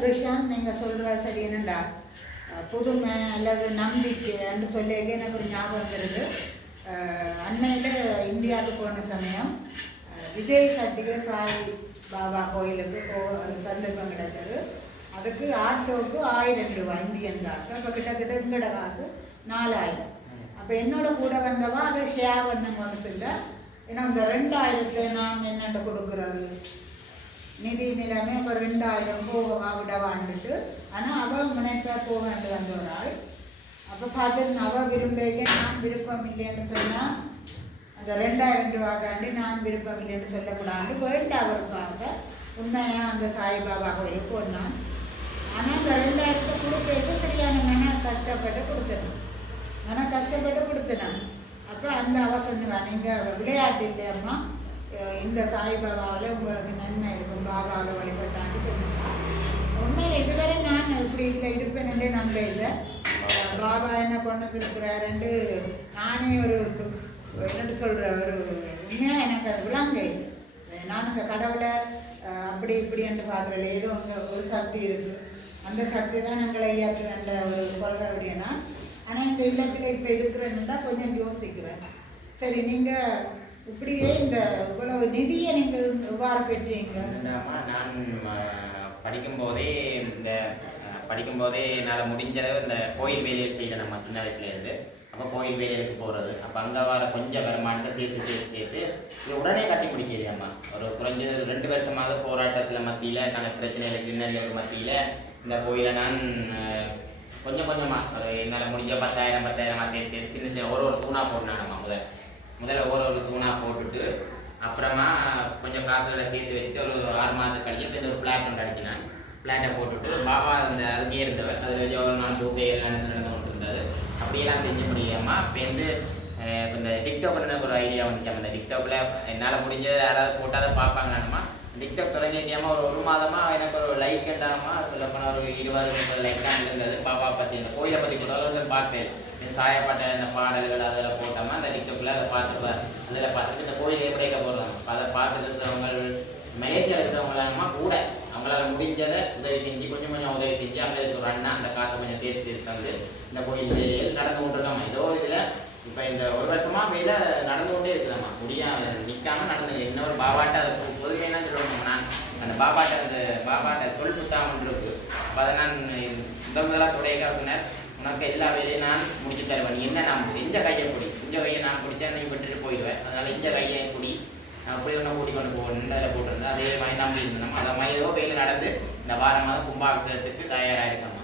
கிருஷான் நீங்கள் சொல்கிற சரி என்னண்டா? புதுமை அல்லது நம்பிக்கைன்னு சொல்லி எனக்கு ஒரு ஞாபகம் வருது அண்மையில் இந்தியாவுக்கு போன சமயம் விஜய் சட்டிக சாய் பாபா கோயிலுக்கு போ சந்தர்ப்பம் கிடைச்சது. அதுக்கு ஆட்டோவுக்கு ஆயிரம் ரூபாய் இந்தியன் காசு. அப்போ கிட்டத்தட்ட எங்கட காசு நாலாயிரம். அப்போ என்னோட கூட வந்தவா அதை ஷேர் பண்ண இல்லை ஏன்னா அந்த ரெண்டாயிரத்தை நான் என்னென்ன கொடுக்குறது? நிதி நிலைமை ஒரு ரெண்டாயிரம் போவா விட ஆனால் அவள் முனைப்பா போக வேண்டி வந்த ஒரு ஆள். அப்போ பார்த்து அவள் விரும்பையே நான் விருப்பம் இல்லைன்னு சொன்னால் அந்த ரெண்டாயிரம் ரூபாக்காண்டி நான் விருப்பம் இல்லைன்னு சொல்லக்கூடாது வேண்டாவதுக்காக உண்மையாக அந்த சாய்பாபா கோயிலுக்கு போனான் ஆனால் அந்த ரெண்டாயிரத்தை கொடுக்கறது சரியான மன கஷ்டப்பட்டு கொடுத்தேன் மன கஷ்டப்பட்டு கொடுத்தேன் அப்போ அந்த அவள் சொன்னுவா நீங்கள் விளையாட்டு இல்லையம்மா இந்த சாய்பாபாவில் உங்களுக்கு நன்மை இருக்கும். இருப்பேன் இல்லை பாபா என்ன கொண்டு இருக்கிறாருண்டு நானே ஒரு என்னட்டு சொல்கிற ஒரு உண்மையாக எனக்கு அது விளங்க. நான் இந்த கடவுளை அப்படி இப்படி என்று பார்க்குறல ஏதோ அங்கே ஒரு சக்தி இருக்குது அந்த சக்தி தான் எங்களை இயக்குகின்ற ஒரு கொள்கை அப்படின்னா. ஆனால் இந்த இல்லத்தில் இப்போ இருக்கிறேன்னு தான் கொஞ்சம் யோசிக்கிறேன். சரி நீங்கள் இப்படியே இந்த இவ்வளவு நிதியை நீங்கள் எவ்வாறு பெற்றீங்க? நான் படிக்கும்போதே இந்த படிக்கும்போதே என்னால் முடிஞ்சளவு இந்த கோயில் வேலையில் செய்யல நம்ம சின்ன வயசுலேருந்து அப்போ கோயில் வேலைகளுக்கு போகிறது அப்போ அங்கே வர கொஞ்சம் வருமானத்தை சேர்த்து சேர்த்து சேர்த்து இது உடனே கட்டி முடிக்கலையாம்மா. ஒரு குறைஞ்சது ஒரு ரெண்டு வருஷமாவது போராட்டத்தில் மத்தியில் கணக்கு பிரச்சனையில் கிண்ணறிகள் மத்தியில் இந்த கோயிலை நான் கொஞ்சம் கொஞ்சமாக ஒரு என்னால் முடிஞ்ச பத்தாயிரம் பத்தாயிரமாக சேர்த்து சேர்த்து சின்ன சின்ன ஒரு ஒரு தூணாக போடணும் முதல்ல. முதல்ல ஒரு ஒரு தூணாக போட்டுட்டு அப்புறமா கொஞ்சம் காசுகளை சேர்த்து வச்சுட்டு ஒரு ஆறு மாதம் கழிச்சு இந்த ஒரு பிளாட் ஒன்று அடிச்சினான் பிளாட்டை போட்டுட்டு பாபா அந்த அருகே இருந்தவர் அதில் வச்சு ஒரு நாள் பூசை நடந்து நடந்து கொண்டு இருந்தது அப்படியெல்லாம் செஞ்ச முடியாமல் இப்போ வந்து இப்போ இந்த டிக்டாக்ல எனக்கு ஒரு ஐடியா வந்துச்சு. அந்த டிக்டாக்ல என்னால் முடிஞ்சது யாராவது போட்டால் அதை பார்ப்பாங்களாமா டிக்டாக் தொடங்கியாம ஒரு ஒரு மாதமா எனக்கு ஒரு லைக் என்றாமா சொல்லப்போனால் ஒரு இருபது முப்பது லைக் தான் இருந்தது. பாப்பா பற்றி இந்த கோயிலை பற்றி கூட வந்து பார்த்தேன் இந்த சாயப்பாட்டை இந்த பாடல்கள் அதில் போட்டோமா அந்த டிக்டாக்ல அதை பார்த்து அதில் பார்த்துட்டு இந்த கோயில் எப்படி போடுறாங்க அதை பார்த்துட்டு இருக்கிறவங்க மலேசியாவில் இருக்கிறவங்களாமா கூட அவங்களால முடிஞ்சதை உதவி செஞ்சு கொஞ்சம் கொஞ்சம் உதவி செஞ்சு அங்கே இருக்கிற ஒரு அண்ணா அந்த காசை கொஞ்சம் சேர்த்து சேர்த்து இந்த கோயில் வேலையில் நடந்து கொண்டிருக்காம ஏதோ இதில் இப்போ இந்த ஒரு வருஷமா மேல நடந்து கொண்டே இருக்கலாமா? முடியாம நிற்காம நடந்து இன்னொரு பாபாட்ட அதை பொதுவே என்ன சொல்லுவாங்க நான் அந்த பாபாட்ட அந்த பாபாட்ட சொல் புத்தாமன் இருக்கு. பதினான் முதல் முதலாக துடைக்க பின்னர் உனக்கு எல்லா வேலையும் நான் முடிச்சு தருவேன். என்ன நான் இந்த கையை பிடி. இந்த கையை நான் பிடிச்சா நீ விட்டுட்டு போயிடுவேன் அதனால இந்த கையை அப்படி ஒன்று கூட்டி கொண்டு போகணும். அதில் போட்டிருந்தேன் அதே மாதிரி நம்பி இருந்தோம் அதை மாதிரி ஏதோ வெயில் நடந்து இந்த வாரமாக கும்பாபிஷேகத்துக்கு தயாராக இருக்கோம்